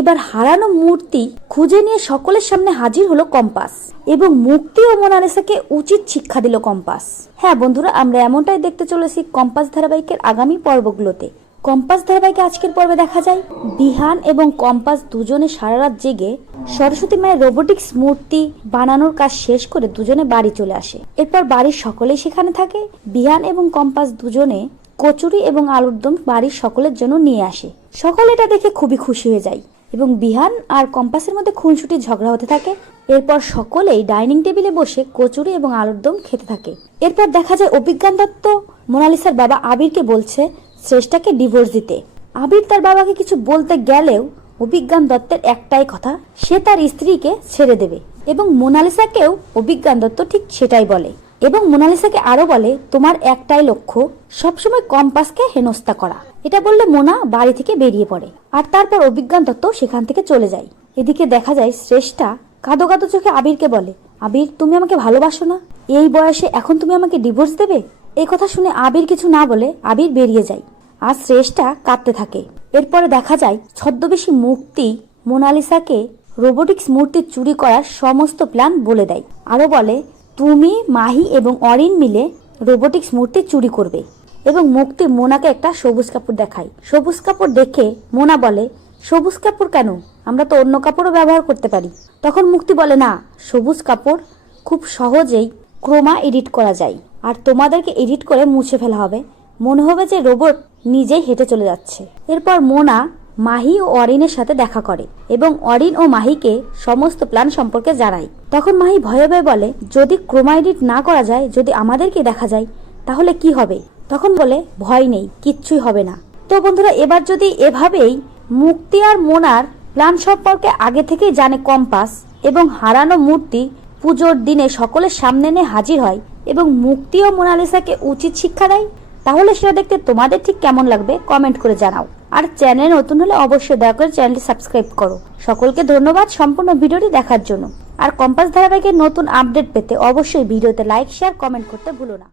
এবার হারানো মূর্তি খুঁজে নিয়ে সকলের সামনে হাজির হলো কম্পাস এবং মুক্তি ও মোনালিসাকে উচিত শিক্ষা দিল কম্পাস। হ্যাঁ বন্ধুরা, আমরা এমনটাই দেখতে চলেছি কম্পাস ধারাবাহিকের আগামী পর্বগুলোতে। কম্পাস ধারাবাহিকে আজকের পর্বে দেখা যায় বিহান এবং কম্পাস দুজনে সারা রাত জেগে সরস্বতী মায়ের রোবোটিক্স মূর্তি বানানোর কাজ শেষ করে দুজনে বাড়ি চলে আসে। এরপর বাড়ির সকলেই সেখানে থাকে। বিহান এবং কম্পাস দুজনে কচুরি এবং আলুর দম বাড়ির সকলের জন্য নিয়ে আসে। সকলে এটা দেখে খুবই খুশি হয়ে যায় এবং বিহান আর কম্পাসের মধ্যে খুনসুটি ঝগড়া হতে থাকে। এরপর সকলেই ডাইনিং টেবিলে বসে কচুরি এবং আলুর দম খেতে থাকে। এরপর দেখা যায় অভিজ্ঞান দত্ত মোনালিসার বাবা আবিরকে বলছে শ্রেষ্ঠাকে ডিভোর্স দিতে। আবির তার বাবাকে কিছু বলতে গেলেও অভিজ্ঞান দত্তের একটাই কথা, সে তার স্ত্রীকে ছেড়ে দেবে এবং মোনালিসাকেও অভিজ্ঞান দত্ত ঠিক সেটাই বলে এবং মোনালিসাকে আরো বলে তোমার একটাই লক্ষ্য সবসময় কম্পাসকে হেনস্থা করা। এটা বললে মোনা বাড়ি থেকে বেরিয়ে পড়ে আর তারপর অভিজ্ঞান দত্ত সেখান থেকে চলে যায়। এদিকে দেখা যায় শ্রেষ্ঠা কাঁদো কাঁদো চোখে আবিরকে বলে আবির তুমি আমাকে ভালোবাসো না? এই বয়সে এখন তুমি আমাকে ডিভোর্স দেবে? এই কথা শুনে আবির কিছু না বলে আবির বেরিয়ে যায় আর শ্রেষ্ঠা কাঁদতে থাকে। এরপরে দেখা যায় ছদ্মবেশী মুক্তি মোনালিসাকে রোবোটিক্স মূর্তি চুরি করার সমস্ত প্ল্যান বলে দেয়। আরো বলে তুমি মাহি এবং অরিন মিলে রোবোটিক্স মূর্তি চুরি করবে এবং মুক্তি মোনাকে একটা সবুজ কাপড় দেখায়। সবুজ কাপড় দেখে মোনা বলে সবুজ কাপড় কেন, আমরা তো অন্য কাপড়ও ব্যবহার করতে পারি। তখন মুক্তি বলে না, সবুজ কাপড় খুব সহজেই ক্রোমা এডিট করা যায় আর তোমাদেরকে এডিট করে মুছে ফেলা হবে, মনে হবে যে রোবট নিজেই হেঁটে চলে যাচ্ছে। এরপর মোনা মাহি ও অরিনের সাথে দেখা করে এবং অরিন ও মাহিকে সমস্ত প্ল্যান সম্পর্কে জানায়। তখন মাহি ভয়ে ভয়ে বলে যদি ক্রোমা এডিট না করা যায়, যদি আমাদেরকে দেখা যায় তাহলে কি হবে? তখন বলে ভয় নেই, কিচ্ছুই হবে না। তো বন্ধুরা, এবার যদি এভাবেই মুক্তি আর মোনার প্ল্যান সম্পর্কে আগে থেকেই জানে কম্পাস এবং হারানো মূর্তি পুজোর দিনে সকলের সামনে এনে হাজির হয় এবং মুক্তি ও মোনালিসাকে উচিত শিক্ষা দেয়, তাহলে সেটা দেখতে তোমাদের ঠিক কেমন লাগবে কমেন্ট করে জানাও। আর চ্যানেল নতুন হলে অবশ্যই দয়া করে চ্যানেলটি সাবস্ক্রাইব করো। সকলকে ধন্যবাদ সম্পূর্ণ ভিডিওটি দেখার জন্য। আর কম্পাস ধারাবাহিকের নতুন আপডেট পেতে অবশ্যই ভিডিওতে লাইক শেয়ার কমেন্ট করতে ভুলো না।